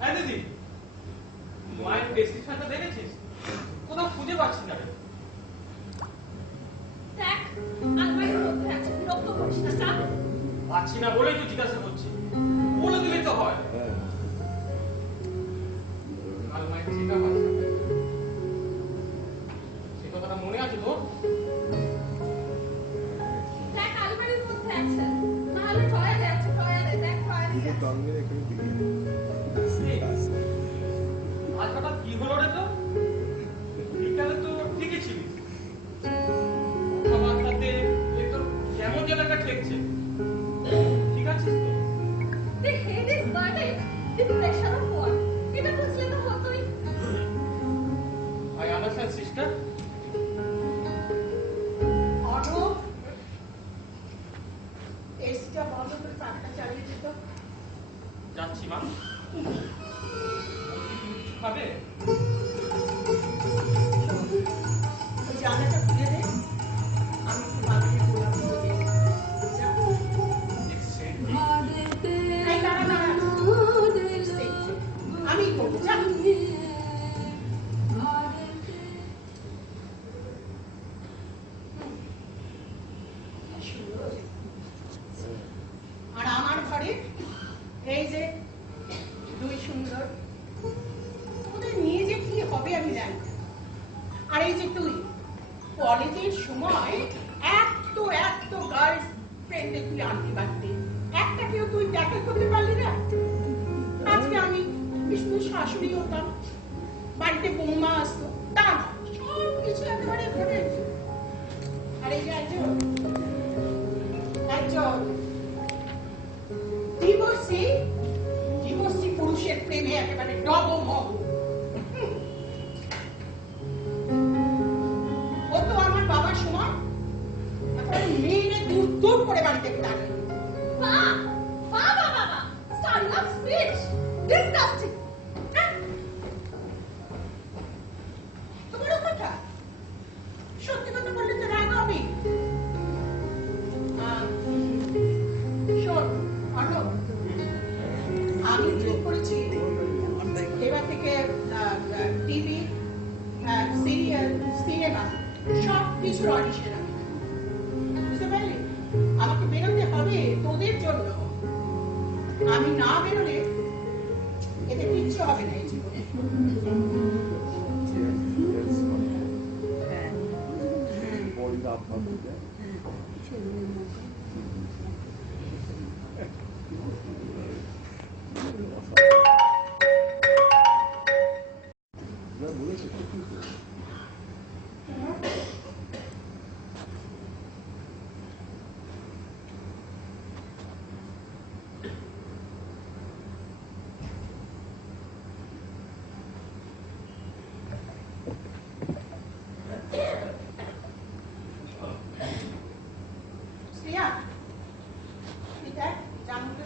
হ্যাঁ দিদি, মায়ের প্রেসক্রিপশনটা দেখেছিস? কোথাও খুঁজে পাচ্ছি না রে। দেখ, আলমারির মধ্যে আছে, বিরক্ত করিস না, যা। পাচ্ছি না বলেই তো জিজ্ঞাসা করছি, বলে দিলে তো হয়। আলমারি চিন্তা পাচ্ছি না, সে কথাটা মনে আছে তোর? দেখ, আলমারির মধ্যে আছে, নাহলে ড্রয়ারে আছে, ড্রয়ারে দেখ, ড্রয়ারে আছে। আজ হঠাৎ কি হলো রে তো? বিকালে তো ঠিকই ছিলিস, কথাবার্তাতে তোর কেমন যেন একটা ঠেকছে। ঠিক আছিস তো? The head is burning, the pressure of war. এটা বুঝলে তো হতোই। I understand, sister. অর্ণব, এসিটা বন্ধ করে ফ্যানটা চালিয়ে দিত। যাচ্ছি মা। খাবে? ওই জানলাটা খুলে দে, আমি একটু বাগানে ঘোরা ঘুরে দেখি। এই দাঁড়া দাঁড়া, আমি করবো, যা। আর আমার ঘরে এই যে দুই সুন্দর, ওদের নিয়ে যে কি হবে আমি জানি না। আর এই যে তুই কলেজের সময় এত এত গার্লস ফ্রেন্ডে তুই আনতে পারতি, একটা কেউ তুই ট্যাকেল করতে পারলি না। আজকে আমি বিষ্ণুর শাশুড়ি হতাম, বাড়িতে বৌমা আসতো, তা সব কিছু একেবারে ঘটে। আর এই যে একজন ডিভোর্সি পুরুষের প্রেমে একেবারে ডগমগ। ও তো আমার বাবার সময় একেবারে মেয়ে দূর দূর করে বাড়িতে ঘুরাবে। বাহ, বাহ, বাহ, বাহ, বাহ, starting up speech, disgusting. তোমার কথা সত্যি কথা বললে তো রাগ হবে। শোন অর্ণব, আমি ঠিক করেছি এবার থেকে টিভি, সিরিয়াল, সিনেমা সব কিছুর অডিশন আমি, বুঝতে পারলি? আমাকে বেরোতে হবে তোদের জন্য। আমি না বেরোলে এদের কিচ্ছু হবে না এই জীবনে।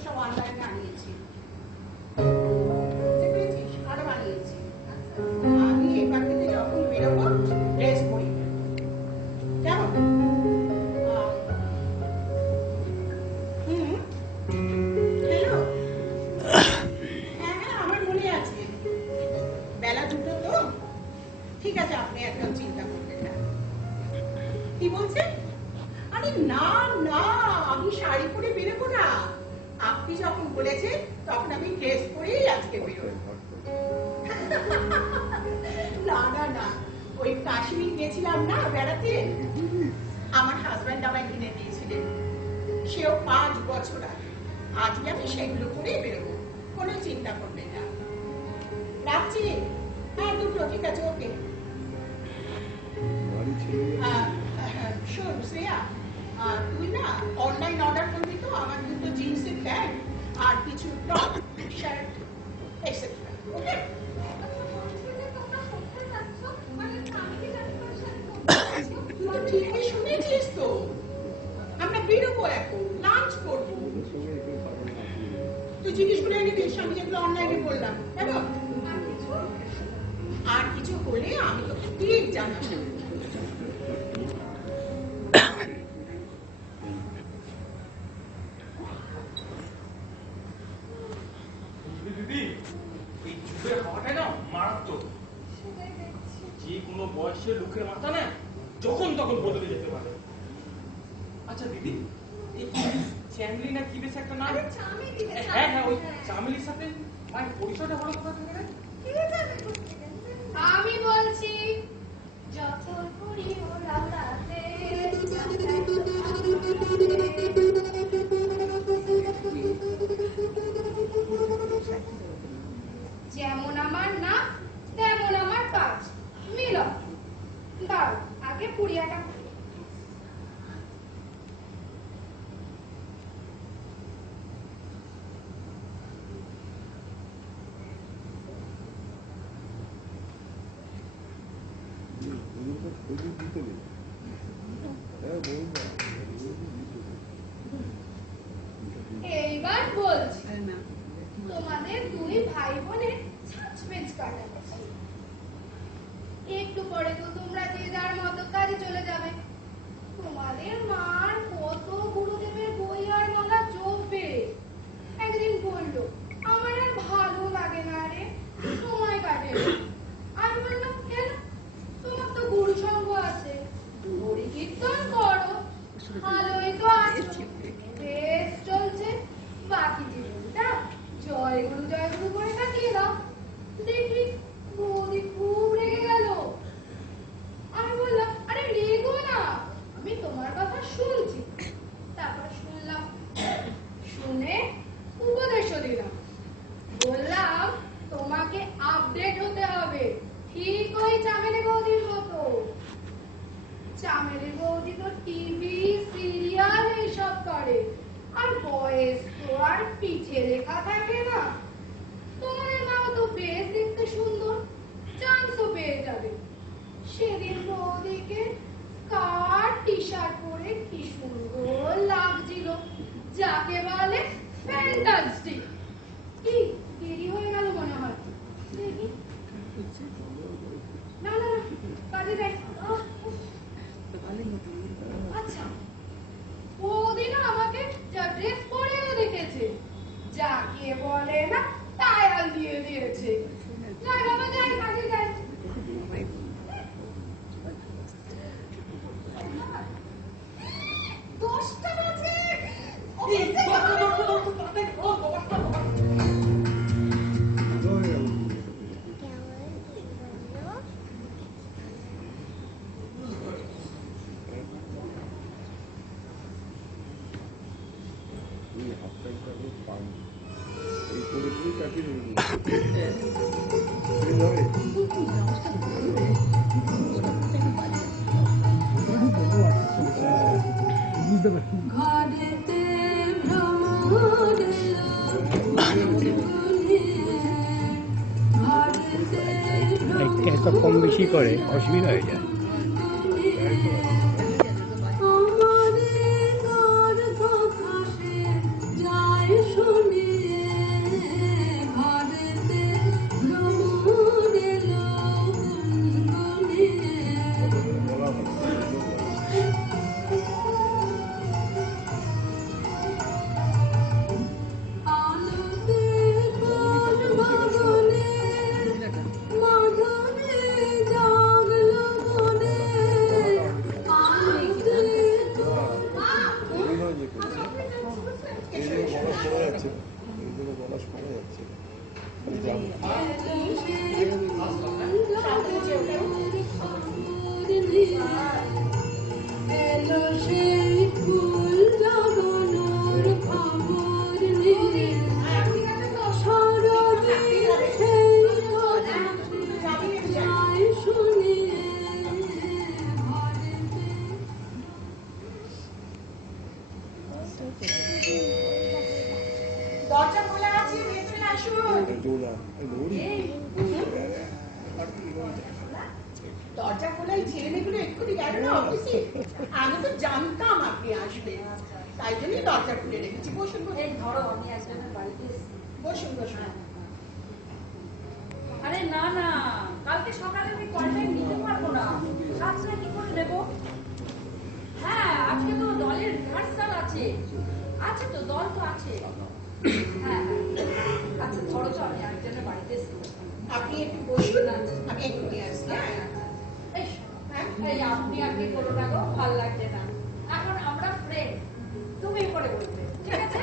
সব অনলাইনে আনিয়েছি, আরো বানিয়েছি। আমি এবার থেকে যখন বেরোবো ড্রেস পরি, কেমন? হ্যালো, হ্যাঁ হ্যাঁ আমার মনে আছে, বেলা দুটো তো, ঠিক আছে, আপনি একদম চিন্তা করবেন না। কি বলছেন? আরে না না, আমি শাড়ি পরে বেরোবো না। আপনি যখন বলেছেন তখন আমি ড্রেস পরেই আজকে বেরোবো। না না না, ওই কাশ্মীর গেছিলাম না বেড়াতে, আমার হাজব্যান্ড আমায় কিনে দিয়েছিলেন, সেও 5 বছর আগে। আজকে আমি সেগুলো পরেই বেরোবো, কোনো চিন্তা করবেন না। রাখছি, হ্যাঁ দুটো, ঠিক আছে, ওকে। শোন শ্রেয়া, তুই না অনলাইন অর্ডার করবি তো আমার দুটো জিন্সের প্যান্ট আর কিছু টপ, শার্ট, এটসেট্রা, ওকে? ঠিকই শুনেছিস তো, আমরা বেরোবো এখন, লাঞ্চ করবো। তুই জিজ্ঞেস করে এনে দিস আমি যেগুলো অনলাইনে বললাম, কেমন? আর কিছু হলে আমি তোকে ঠিক জানাবো। দিদি, বের হওয়াটাই না মারাত্মক। সেটাই দেখছি। যে কোনো বয়সের লোকের মাথা না যখন তখন বদলে যেতে পারে। আচ্ছা দিদি, এই চ্যামলি না কি বেশ একটা নাম? আরে চামেলি, হ্যাঁ হ্যাঁ, ওই চামেলির সাথে মায়ের পরিচয়টা হলো কোথা থেকে রে? কে জানে কোত্থেকে? আমি বলছি, যত করি ওরা রাতে, যেমন আমার না তেমন আমার কাজ মিল। দাঁড় আগে পুড়িয়াটা এইবার বলছি, তোমাদের দুই ভাই বোনের ছাঁচমেচ কাটা গেছে। একটু পরে তো তোমরা যে যার মতো কাজে চলে যাবে। তোমাদের মার কত গুরুদেবের বই আর মালা জপবে। একদিন বলল, আমার আর ভালো লাগে না রে, সময় কাটে না। আমি বললাম, কেন? তোমার তো গুরু সঙ্গ আছে, হরি কীর্তন করো, ভালোই তো আছো, বেশ চলছে। বাকি জীবনটা জয় গুরু করে কাটিয়ে দাও। দেখি বৌদি খুব রেগে গেল। আমি বললাম, আরে রেগো না, আমি তোমার কথা শুনছি। তারপর শুনলাম, শুনে উপদেশও দিলাম। বললাম, তোমাকে আপডেট হতে হবে, ঠিক ওই চামেলি বৌদির মতো। চামেলি বৌদি তো টিভি সিরিয়াল এইসব করে, আর বয়স তো আর পিছে লেখা থাকে না। তোমার নাও তো বেশ দেখতে সুন্দর, চান্সও পেয়ে যাবে। সেদিন বৌদিকে কার টি শার্ট পরে কি সুন্দর লাগছিল, যাকে বলে ফ্যান্টাস্টিক। কি দেরি হয়ে গেল মনে হয়, দেখি। না না কাজে যাই। আচ্ছা, বৌদি না আমাকে যা ড্রেস পরেও দেখেছে, যাকে বলে না টায়াল দিয়ে দিয়েছে। যাই বাবা যাই, কাজে যাই। 10টা বাজে। এই, তাড়াতাড়ি করো, দশটা। ঘরেতে ভ্রমর এত কম বেশি করে অসুবিধা হয়ে যায়। দরজা খোলা আছে, ভেতরে আসুন। দরজা খোলা, এই ছেলে মেয়েগুলো এক্ষুনি গেল না অফিসে। আমি তো জানতাম আপনি আসবেন, তাই জন্যই দরজা খুলে রেখেছি। বসুন বসুন। ধরো আমি একজনের বাড়িতে এসেছি। বসুন বসুন। আরে না না, কালকে সকালে আমি কলটাই নিতে পারবো না, কাজটা কি করে দেবো? হ্যাঁ, আজকে তো দলের রিহার্সাল আছে। আছে তো, দল তো আছে। হ্যাঁ হ্যাঁ, আচ্ছা ধরো তো আমি একজনের বাড়িতে এসেছি। আপনি একটু বসুন, আমি একটু নিয়ে আসছি। এই আপনি আপনি করো না গো, ভালো লাগছে না। এখন আমরা ফ্রেন্ড, তুমি করে বলবে, ঠিক আছে?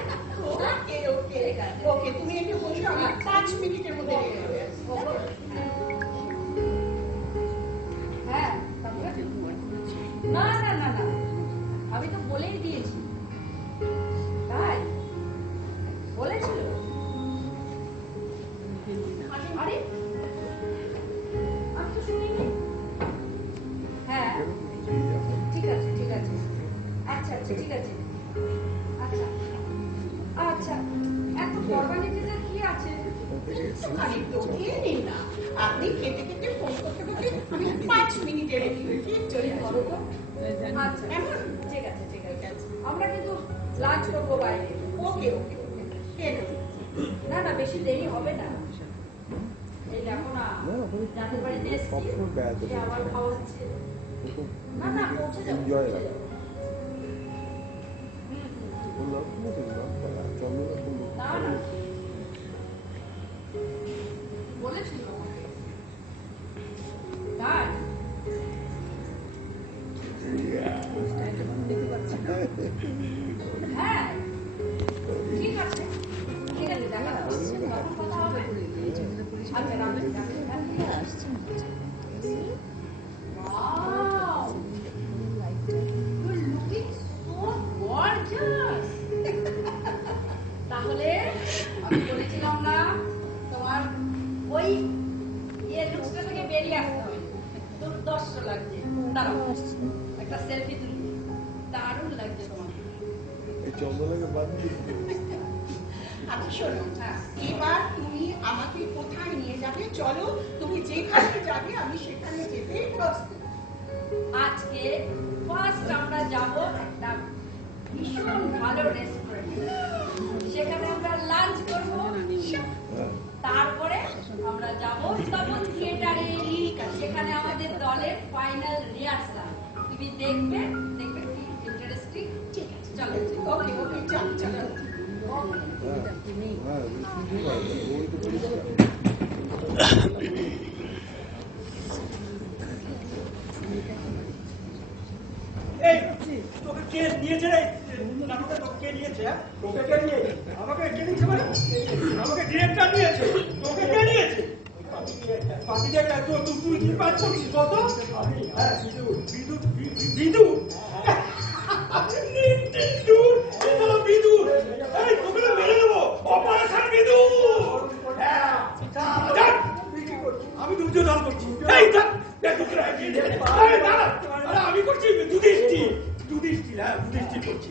ওকে ওকে ওকে, তুমি একটু বসো, আমি 5 মিনিটের মধ্যে রেডি হয়ে আসছি। হ্যাঁ, তারপরে? না না না না, আমি তো বলেই দিয়েছি। তাই বলেছিল? আরে আমি তো শুনিনি। হ্যাঁ ঠিক আছে ঠিক আছে, আচ্ছা আচ্ছা ঠিক আছে, আচ্ছা আচ্ছা, এত ফর্মালিটিসের কি আছে? আরে তো খেয়ে নিন না, আপনি খেতে খেতে ফোন করতে করতে আমি 5 মিনিটে রেডি হয়ে চলে করো আসবো। তো। আচ্ছা ঠিক আছে ঠিক আছে, আমরা কিন্তু লাঞ্চ করবো বাইরে। ওকে ওকে ওকে, খেয়ে নেবো। না না, বেশি দেরি হবে না। এই দেখো না, যাদের বাড়িতে এসছি সে আবার খাওয়াচ্ছে। না না, পৌঁছে যাবো, পৌঁছে যাবো। না না, বলেছিল আমাকে। তাই হ্যাঁ ঠিক আছে ঠিক আছে, দেখা হচ্ছে, তখন কথা হবে। আচ্ছা রাখছি রাখছি। Wow, you're looking so gorgeous. তাহলে আমি বলেছিলাম না তোমার ওই লুকসটা থেকে বেরিয়ে আসতে হবে। দুর্দর্শ লাগছে। দাঁড়াও, একটা সেলফি তুলি। দারুণ লাগছে তোমাকে। আচ্ছা শোনো, এবার তুমি আমাকে কোথায় নিয়ে যাবে? চলো, তুমি যেখানে যাবে আমি সেখানে যেতেই প্রস্তুত। আজকে ফার্স্ট আমরা যাব একটা ভীষণ ভালো রেস্টুরেন্টে, সেখানে আমরা লাঞ্চ করব। তারপরে আমরা যাব তপন থিয়েটারে, সেখানে আমাদের দলের ফাইনাল রিহার্সাল। তুমি দেখবে দেখবে কি ইন্টারেস্টিং। ঠিক আছে চলো। ওকে ওকে, চলো চলো। এই তোকে কে নিয়েছে রে? নাটকটা তোকে কে নিয়েছে? তোকে কে নিয়েছে? আমাকে কে নিয়েছে মানে? আমাকে ডিরেক্টর নিয়েছে। তোকে কে নিয়েছে? পার্টিটা তো তুই কি পাচ্ছ কি কত? আমি হ্যাঁ বিদুর বিদুর বিদুর বিদুর, এই তোকে না মেরে দেবো। অপারেশন বিদুর। আমি দুর্যোধন করছি। এই আমি করছি যুধিষ্ঠির, হ্যাঁ যুধিষ্ঠির করছি।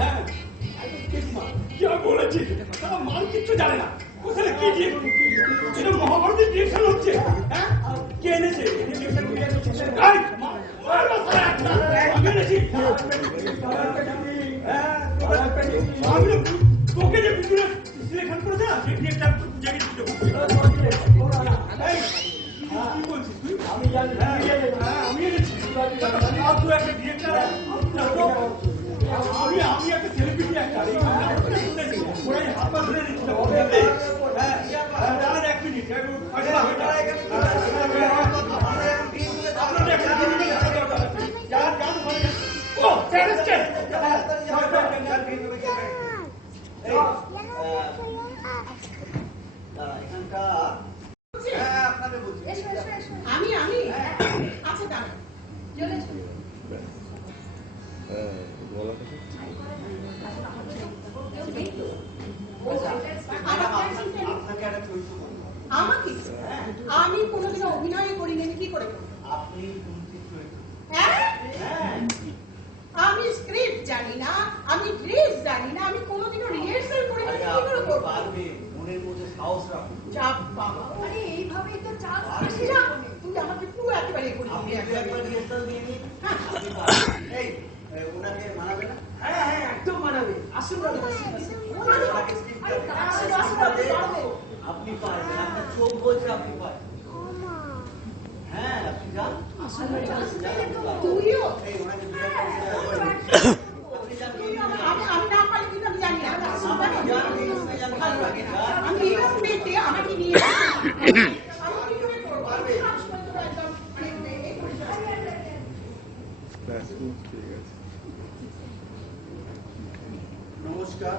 হ্যাঁ বলেছি, তারা মান কিচ্ছু জানে না। কোথায় কি দিয়ে মহাভারতের ডিরেকশন হচ্ছে? হ্যাঁ কে এনেছে? আমি এনেছি। আমি তোকে যে সিলেকশন করেছে না, সেই ডিরেক্টর জেগে কি বলছিস তুই? আমি জানি, আমি এনেছি। তুই একটা ডিরেক্টর, আমি একটা সেলিব্রিটি অ্যাক্টর। ওরাই হাত পা ধরে নিচ্ছিল। দাঁড়ান এক মিনিট, আমি আচ্ছা দাঁড়ান। চলে চলে। আমাকে আমি কোনোদিনও অভিনয় করিনি, আমি কি করে করবো? আমি স্ক্রিপ্ট জানি না, আমি ড্রেস জানি না, আমি কোনোদিনও রিহার্সাল করিনি, আমি কি করে করবো? মনের মধ্যে সাহস রাখো। যা বাবা, আরে এইভাবেই তো চান্স যা, তুই আমাকে পুরো একেবারে করে আপনি দিবি। একবার রিহার্সাল দিয়ে নিন। আপনি পারবেন। এই ওনাকে মানাবে না? হ্যাঁ একদম মানাবে। আসুন ওনাকে স্ক্রিপ্টটা দে। আপনি পারবেন, আপনার চোখ বলছে আপনি পারবেন। হ্যাঁ আপনি যান। তুইও এই ওনাকে আপনি যান। আমি না পারি কিন্তু আমি জানি না। আপনি যান, আগে যান। আমি এরকম পেটে আমাকে নিয়ে আমি কি করে করবো? আমি শ্বাস বন্ধ একদম মানে এই করে নমস্কার।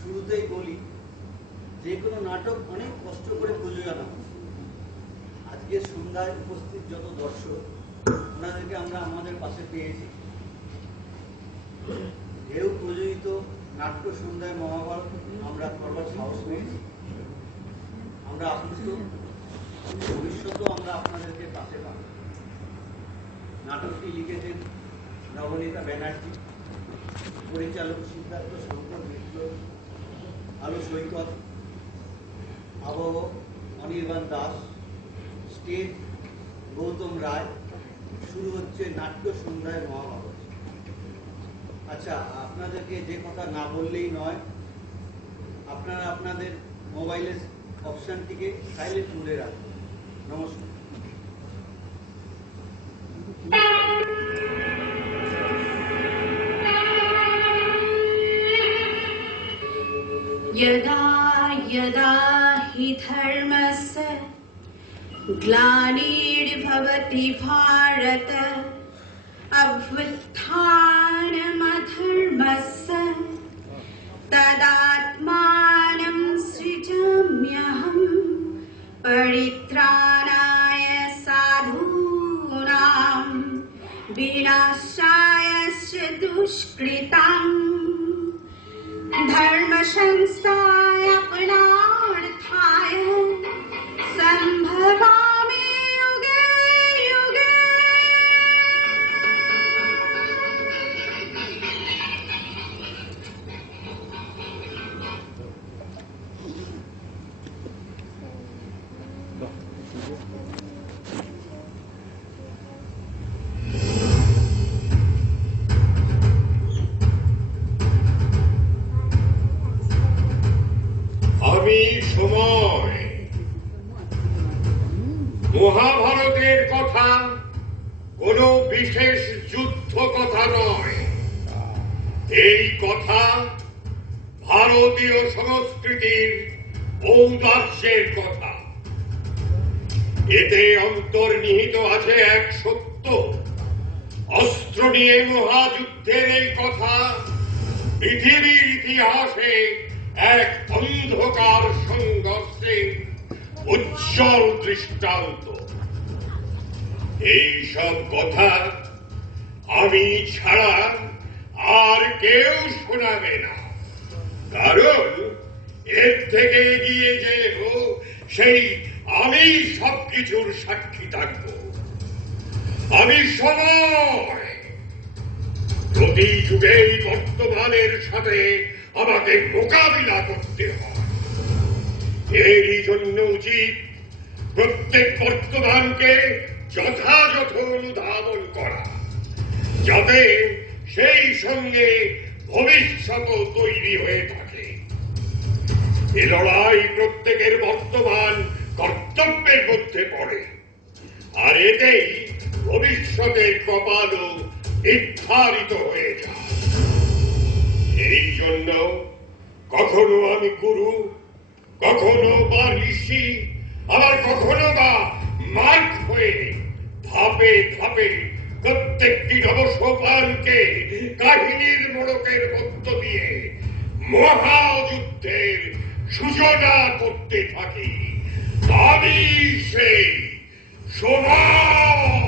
শুরুতেই বলি, যে কোনো নাটক অনেক কষ্ট করে প্রযোজনা হয়। আজকে সন্ধ্যায় উপস্থিত যত দর্শক, ওনাদেরকে আমরা আমাদের পাশে পেয়েছি। ঢেউ প্রযোজিত নাট্য সন্ধ্যায় মহাভারত আমরা করবার সাহস পেয়েছি। আমরা আপ্লুত, ভবিষ্যতেও আমরা আপনাদেরকে পাশে পাব। নাটকটি লিখেছেন নবনীতা ব্যানার্জি, পরিচালক সিদ্ধার্থ শঙ্কর মিত্র, আলো সৈকত, আবহ অনির্বাণ দাস, স্টেজ গৌতম রায়। শুরু হচ্ছে নাট্য সন্ধ্যায় মহাভারত। আচ্ছা, আপনাদেরকে যে কথা না বললেই নয়, আপনারা আপনাদের মোবাইলের অপশনটিকে সাইলেন্ট মোডে রাখুন। নমস্কার। यदा यदा हि धर्मस्य ग्लानिर्भवति भारत अभ्युत्थानमधर्मस्य तदात्मानं सृजाम्यहं परित्राणाय साधूनां विनाशाय च दुष्कृताम् धर्म संस्थापनार्थाय संभवामि युगे युगे। আমি সময় মহাভারতের কথা কোনো বিশেষ যুদ্ধ কথা নয়। এই কথা ভারতীয় সংস্কৃতির ঔদাস্যের কথা। এতে অন্তর্নিহিত আছে এক সত্য। অস্ত্র নিয়ে মহাযুদ্ধের এই কথা পৃথিবীর ইতিহাসে এক অন্ধকার সংঘর্ষের উজ্জ্বল দৃষ্টান্ত। এই সব কথা আমি ছাড়া আর কেউ শোনাবে না, কারণ এর থেকে এগিয়ে যে সেই আমি সবকিছুর সাক্ষী থাকব। আমি সময়। প্রতি যুগেই বর্তমানের সাথে আমাকে মোকাবিলা করতে হয়। এরই জন্য উচিত প্রত্যেক বর্তমানকে যথাযথ অনুধাবন করা, যাতে সেই সঙ্গে ভবিষ্যৎ তৈরি হয়ে থাকে। এ লড়াই প্রত্যেকের বর্তমান কর্তব্যের মধ্যে পড়ে, আর এতেই ভবিষ্যতের কপালও নির্ধারিত হয়ে যায়। এই জন্য কখনো আমি গুরু, কখনো বা ঋষি, আবার কখনো বা মার্গ হয়ে ধাপে ধাপে প্রত্যেকটি নবসোপানকে কাহিনীর মোড়কের মধ্য দিয়ে মহাযুদ্ধের সূচনা করতে থাকি। আমি সেই সময়।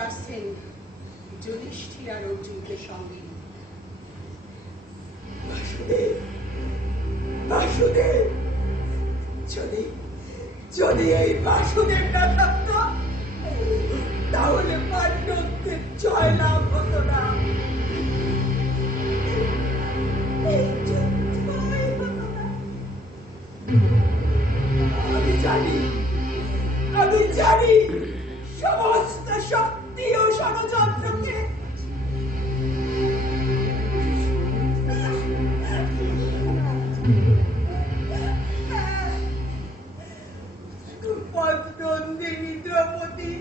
100% যুধিষ্ঠির আর অর্জুনকে সঙ্গে নিয়ে। বাসুদেব, বাসুদেব, যদি যদি এই বাসুদেব না থাকতো তাহলে পাণ্ডবদের জয় লাভ হতো না, এই যুদ্ধই হতো না। আমি জানি সমস্ত শক্তি ও ষড়যন্ত্রকে নন্দিনী দ্রৌপদী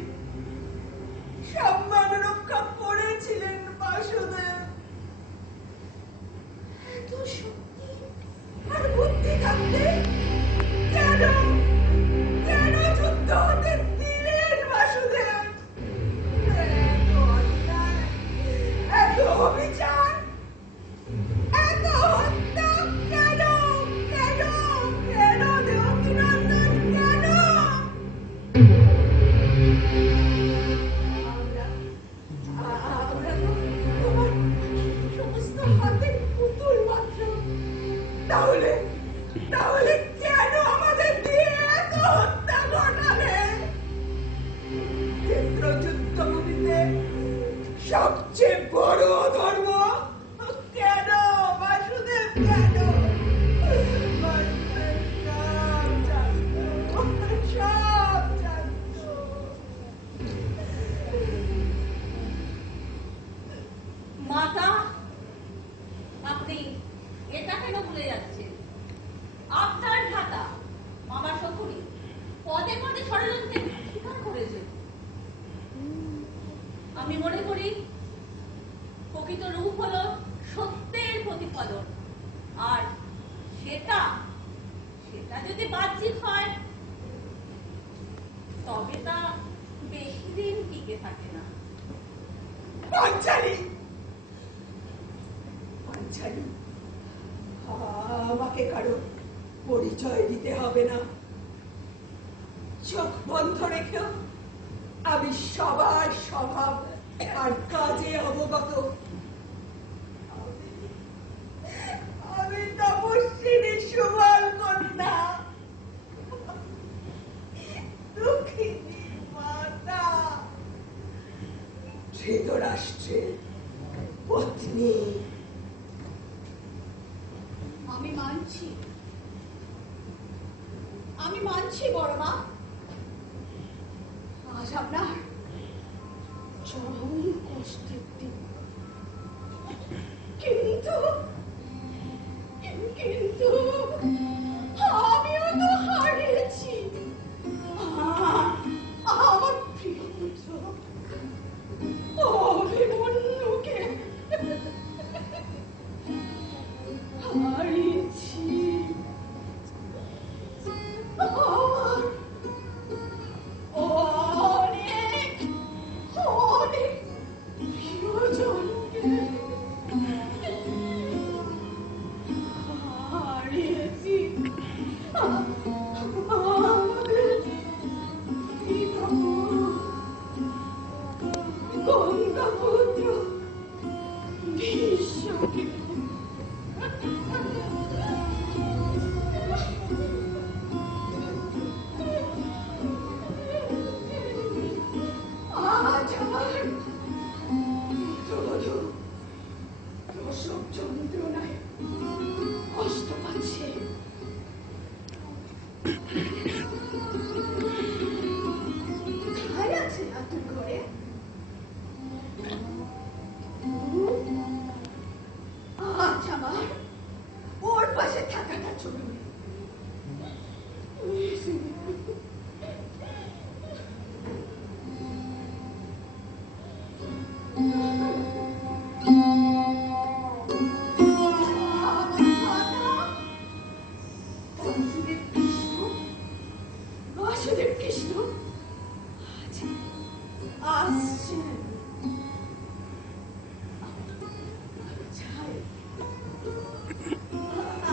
সম্মান রক্ষা করেছিলেন বাসুদেব। এত শক্তি আর বুদ্ধি থাকতে কেন কেন যুদ্ধ হতে দিলেন বাসুদেব? এত অন্যায়, এত অবিচার, এত হত্যা কেন কেন কেন দেবকীনন্দন কেন? আমরা তো তোমার সমস্ত হাতের পুতুল মাত্র, তাহলে তাহলে কেন আমাদের দিয়ে এত হত্যা ঘটালে? ক্ষেত্রযুদ্ধভূমিতে সবচেয়ে বড় ধর্ম কেন বাসুদেব কেন? বাসুদেব সব জানতো, সব জানতো। মাতা, আপনি এটা কেন ভুলে যাচ্ছেন? আপনার ভ্রাতা মামা শকুনি পদে পদে ষড়যন্ত্রের স্বীকার করেছে। আমি মনে করি প্রকৃত রূপ হলো সত্যের প্রতিফলন, আর সেটা সেটা যদি বাহ্যিক হয় তবে তা বেশি দিন টিকে থাকে না। পাঞ্চালী, আমাকে কারো পরিচয় দিতে হবে না। চোখ বন্ধ রেখেও আমি সবার স্বভাব আর কাজে অবগত। আমি তপস্বিনী সুবল কন্যা, দুঃখিনী মাতা, ধৃতরাষ্ট্রের পত্নী। আমি মানছি বড় মা, আজ আপনার চরম কষ্টের দিন, কিন্তু কিন্তু আমিও তো হারিয়েছি আমার প্রিয় পুত্র অভিমন্যুকে। হারিয়েছি আমার অনেক অনেক প্রিয়জনকে। হারিয়েছি আমাদের গঙ্গাপুত্র ভীষ্মকে। আজ আমার পুত্রবধূ প্রসব যন্ত্রণায় কষ্ট পাচ্ছে। কোথায় আছে আতুর ঘরে? আজ আমার ওর পাশে থাকাটা জরুরি। বাসুদেব কৃষ্ণ আজ আসছেন।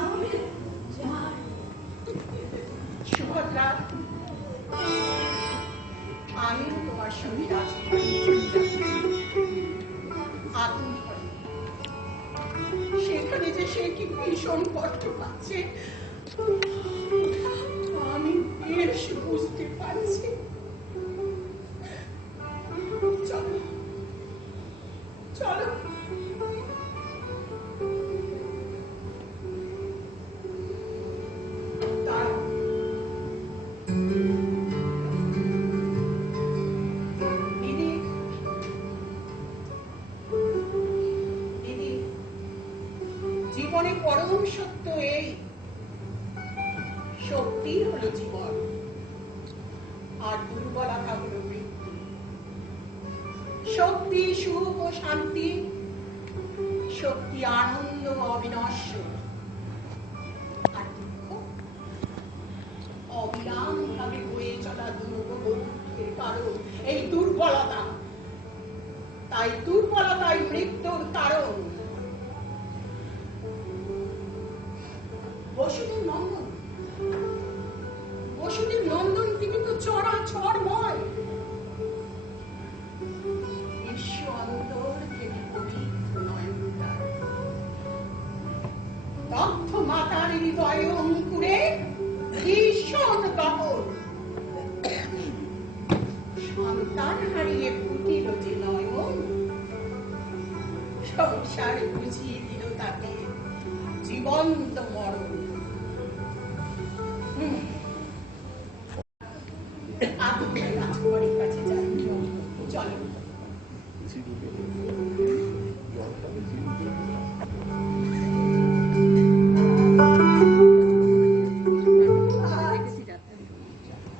আমি যাই। সুভদ্রা, আমি তোমার সঙ্গে আসছি। যে সে কি ভীষণ কষ্ট পাচ্ছে আমি বেশ বুঝতে পারছি। চলো চলো দিদি দিদি জীবনে পরম সত্য এই শক্তি হলো জীবন আর দুর্বলতা হলো মৃত্যু। শক্তি সুখ ও শান্তি, শক্তি আনন্দ অবিনশ্বর, আর দুঃখ অবিরাম ভাবে বয়ে চলা দুর্গের কারণ এই দুর্বলতা। তাই দুর্বলতাই মৃত্যুর কারণ। বসুদেব নন্দন, বসুদেব নন্দন তিনি তো চরাচরময়। বিশ্ব অন্তর থেকে পবিত্র নয়ন তার। দগ্ধ মাতার হৃদয় অঙ্কুরে ভীষণ দহন। সন্তান হারিয়ে ফুটিল যে নয়ন, সংসার বুঝিয়ে দিল তাকে জীবন্ত মরণ। আপনার রাজকুমারীর কাছে যাই, চলো।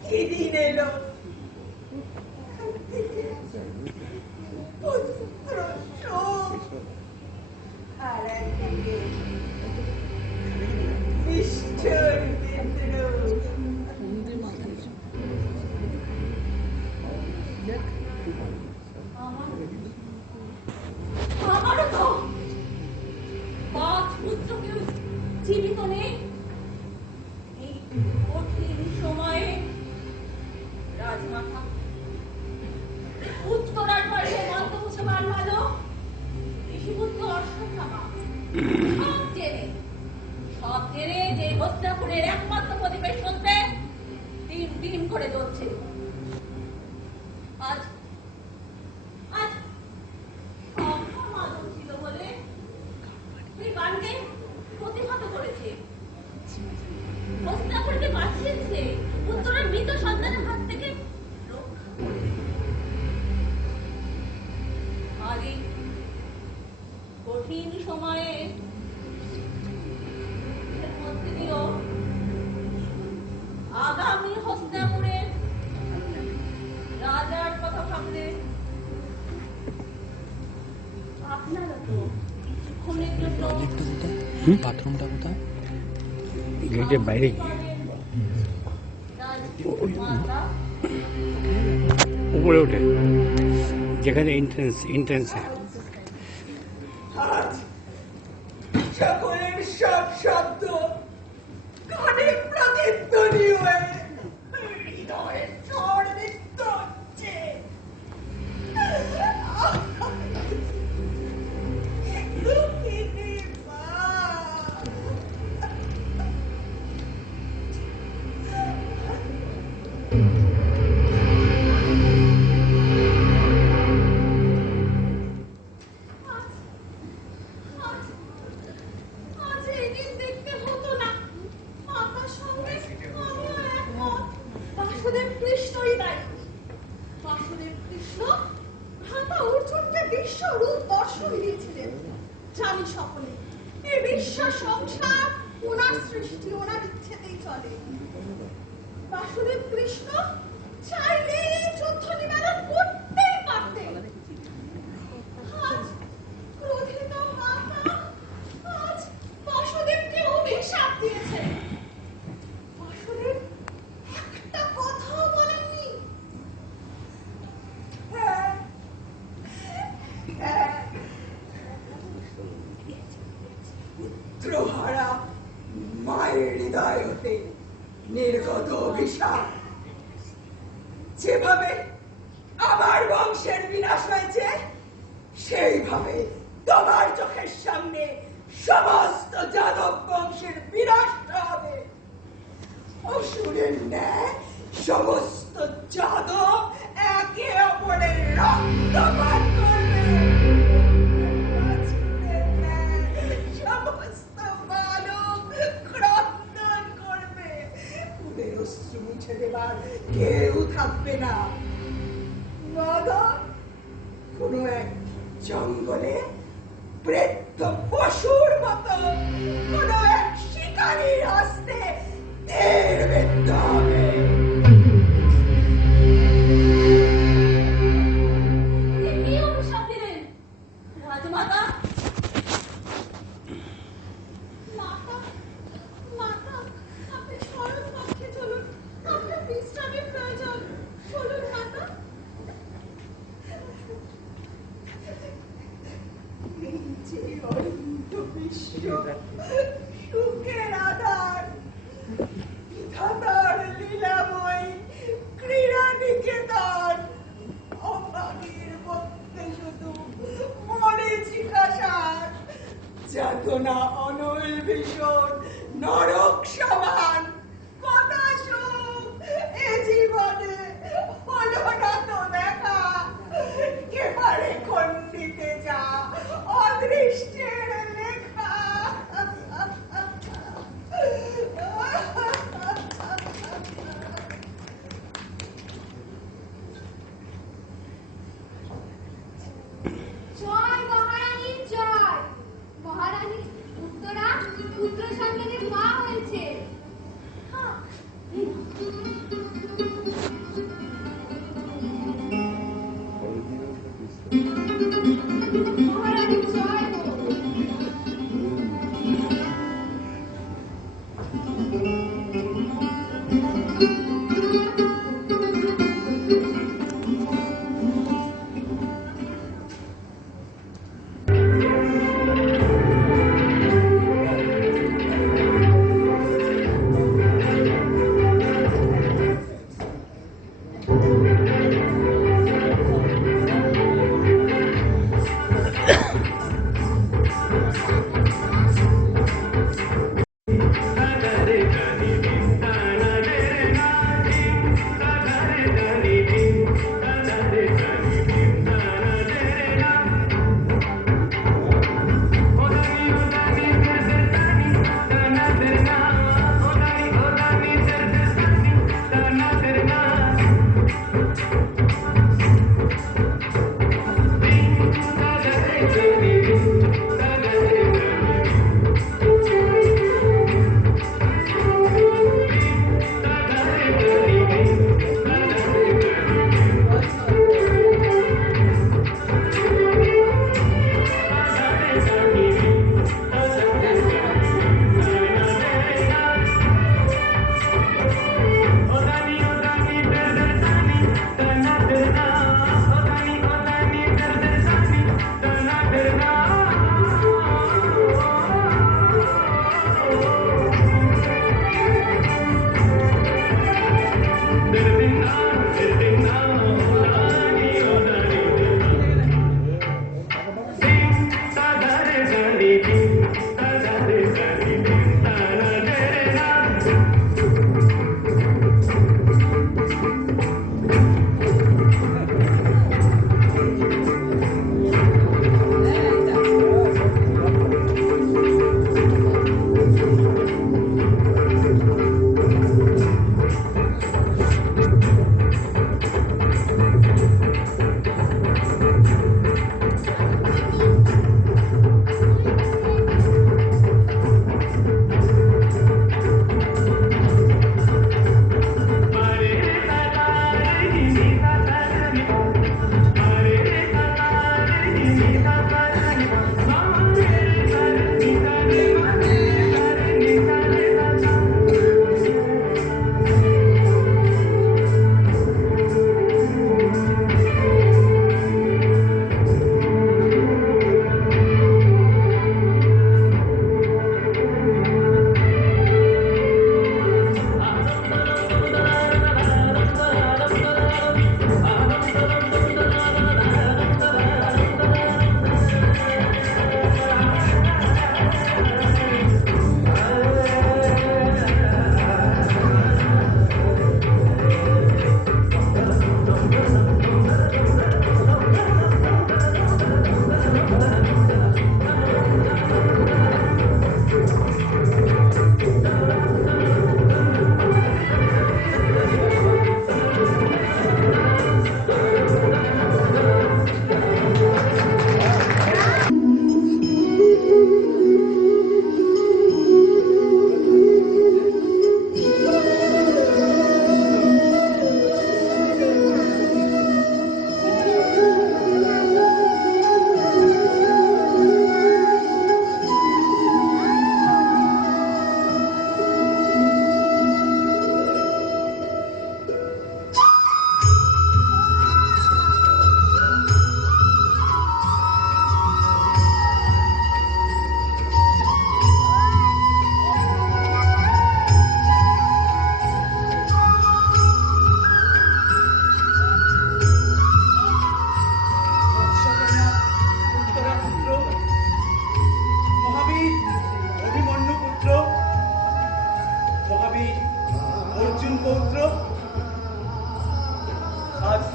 কি দিন এলো, পুত্র শোক, আর একদিকে নিষ্ঠুর বিদ্রোহ। আমারও তো পাঁচ পুত্র কেউ জীবিত নেই। এই কঠিন সময়ে রাজমাতা উত্তরার বাড়িতে গল্প মুছে মারলো ঋষিপুত্র অশ্বত্থামা সব জেনে যে হস্তিনাপুরের একমাত্র প্রতিবেশ চলতে টিম টিম করে চলছে। আজ আজ মাদক ছিল বলে তুই গানকে প্রতিহত করেছে, হস্তিনাপুরকে বাঁচিয়েছে উত্তরের মৃত সন্তানের হাত থেকে রক্ষা করে। আর এই কঠিন সময়ে মধ্যে দিয়েও আগামী হস্তিনাপুরের রাজার কথা ভাবলে আপনারা তো কিছুক্ষণের জন্য বাথরুমটা কোথায়? গেটের বাইরে গিয়ে উপরে ওঠে, যেখানে এন্ট্রেন্সে। আজ সকলের সব শব্দ কানে প্রতিধ্বনি হয়ে হৃদয়ের ঝড় নৃত্য হচ্ছে। দুঃখিনী মা, আজ এই দিন দেখতে হতো না। মাতার সঙ্গে আমিও একমত। বাসুদেব কৃষ্ণই দায়ী। বাসুদেব কৃষ্ণ ভ্রাতা অর্জুনকে বিশ্বরূপ দর্শন দিয়েছিলেন। জানি সকলে এই বিশ্ব সংসার ওনার সৃষ্টি, ওনার ইচ্ছেতেই চলে। বাসুদেব কৃষ্ণ চাইলে যুদ্ধ নিবারণ করতেই পারতেন। আজ ক্রোধিত মাতা আজ বাসুদেবকে অভিশাপ দিয়েছে। বাসুদেব একটা কথাও বলেননি। হ্যাঁ, হ্যাঁ, পুত্রহারা মায়ের হৃদয় হতে নির্গত অভিশাপ। যেভাবে আমার বংশের বিনাশ হয়েছে, সেইভাবে তোমার চোখের সামনে সমস্ত যাদব বংশের বিনাশ হবে। অসুরের ন্যায় সমস্ত যাদব একে অপরের রক্তপাত করবে। অসুরের ন্যায় সমস্ত মানব ক্রন্দন করবে। ওদের অশ্রু মুছে দেবার কেউ থাকবে না। মাধব কোনো এক জঙ্গলে বৃদ্ধ পশুর মতো কোনো এক শিকারীর হস্তে তীর বিদ্ধ হবে। কি অভিশাপ দিলেন রাজমাতা? মাতা, মাতা, আপনি শরৎ পক্ষে চলুন, আপনার বিশ্রামের প্রয়োজন। চলুন মাতা। এই যে অনন্ত বিশ্ব, সুখের আধার, বিধাতার লীলাময় ক্রীড়া নিকেতন, অভাগীর মধ্যে শুধু মনে জিজ্ঞাসার, যাতনা অনল ভীষণ নরক সমান। কথা সুখ এ জীবনে হলো না তো দেখা, এবারে খণ্ডিতে যা অদৃষ্টের লেখা। জয় মহারানীর জয়। মহারানী উত্তরা পুত্র সন্তানের মা হয়েছে। মহারানী জয় হোক।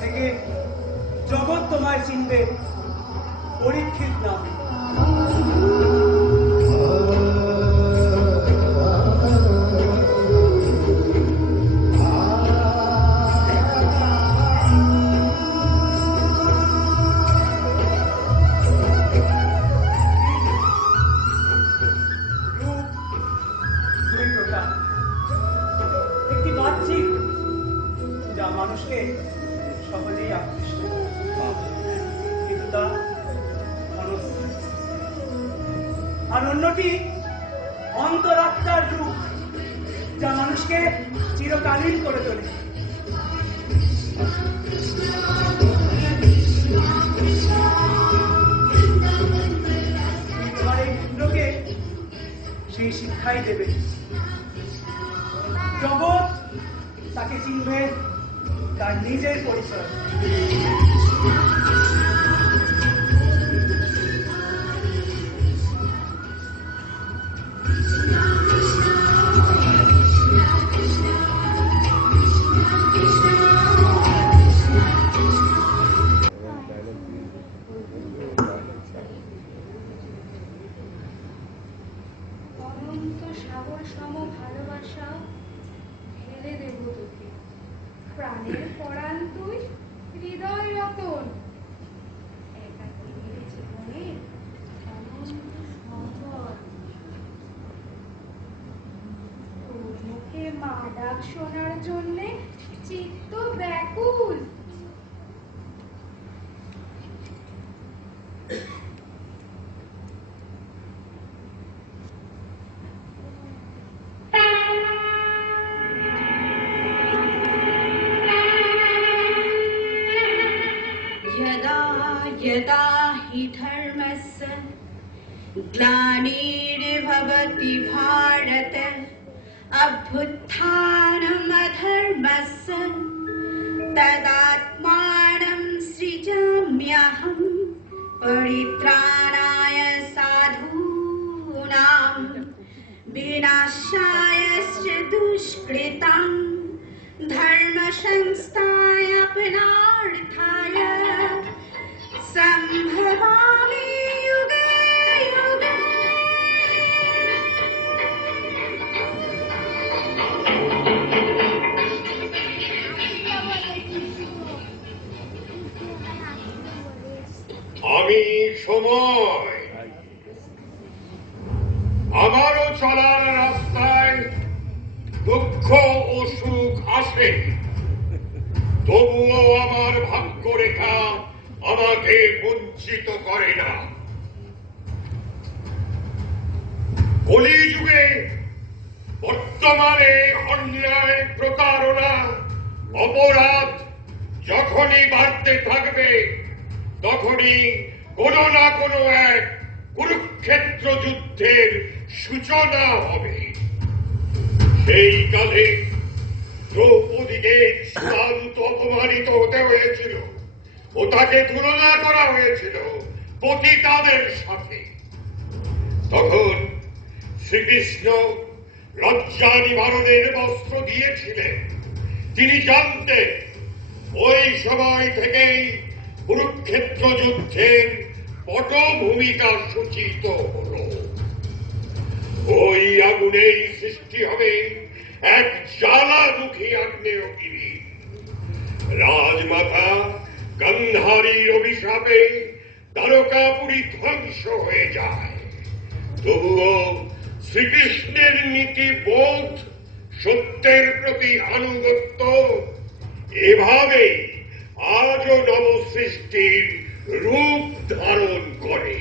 থেকে জগৎ তোমায় চিনবে পরীক্ষিত নামে। একটি বাহ্যিক যা মানুষকে সহজেই আকৃষ্ট করে, কিন্তু তা অনস্থায়ী। আর অন্যটি অন্তরাত্মার রূপ, যা মানুষকে চিরকালীন করে তোলে। তোমার এই পুত্রকে সেই শিক্ষাই দেবে। জগৎ তাকে চিনবে তার নিজের পরিচয়। অনন্ত সাগর সম ভালোবাসা ঢেলে দেব তোকে, প্রাণের পরাণ তুই, হৃদয় রতন, একাকিনীর জীবনে অনন্ত সম্পদ। তোর মুখে মা ডাক শোনার জন্যে চিত্ত ব্যাকুল। यदा यदा हि धर्मस्य ग्लानिर्भवति भारत अभ्युत्थानम् अधर्मस्य तदात्मानं सृजाम्यहं परित्राणाय साधूनां विनाशाय च दुष्कृतां धर्म संस्थापनार्थाय संभवामि युगे युगे। আমি সময় আমারও চলার রাস্তায় দুঃখ ও সুখ আসে, তবুও আমার ভাগ্যরেখা আমাকে বঞ্চিত করে না। কলিযুগে বর্তমানে অন্যায়, প্রতারণা, অপরাধ যখনই বাড়তে থাকবে, তখনই কোনো না কোনো এক কুরুক্ষেত্র যুদ্ধের সূচনা হবে। সেই কালে দ্রৌপদীকে শান্ত অপমানিত হতে হয়েছিল ও তাকে তুলনা করা হয়েছিল পতিতাদের সাথে। তখন শ্রীকৃষ্ণ লজ্জা নিবারণের বস্ত্র দিয়েছিলেন। তিনি জানতেন ওই সময় থেকেই কুরুক্ষেত্র যুদ্ধের পটভূমিকা সূচিত হল। ওই আগুনেই সৃষ্টি হবে এক জ্বালামুখী আগ্নেয়গিরি। রাজমাতা গান্ধারীর অভিশাপে দ্বারকাপুরী ধ্বংস হয়ে যায়। তবুও শ্রীকৃষ্ণের নীতিবোধ, সত্যের প্রতি আনুগত্য এভাবেই আজও নবসৃষ্টির রূপ ধারণ করে।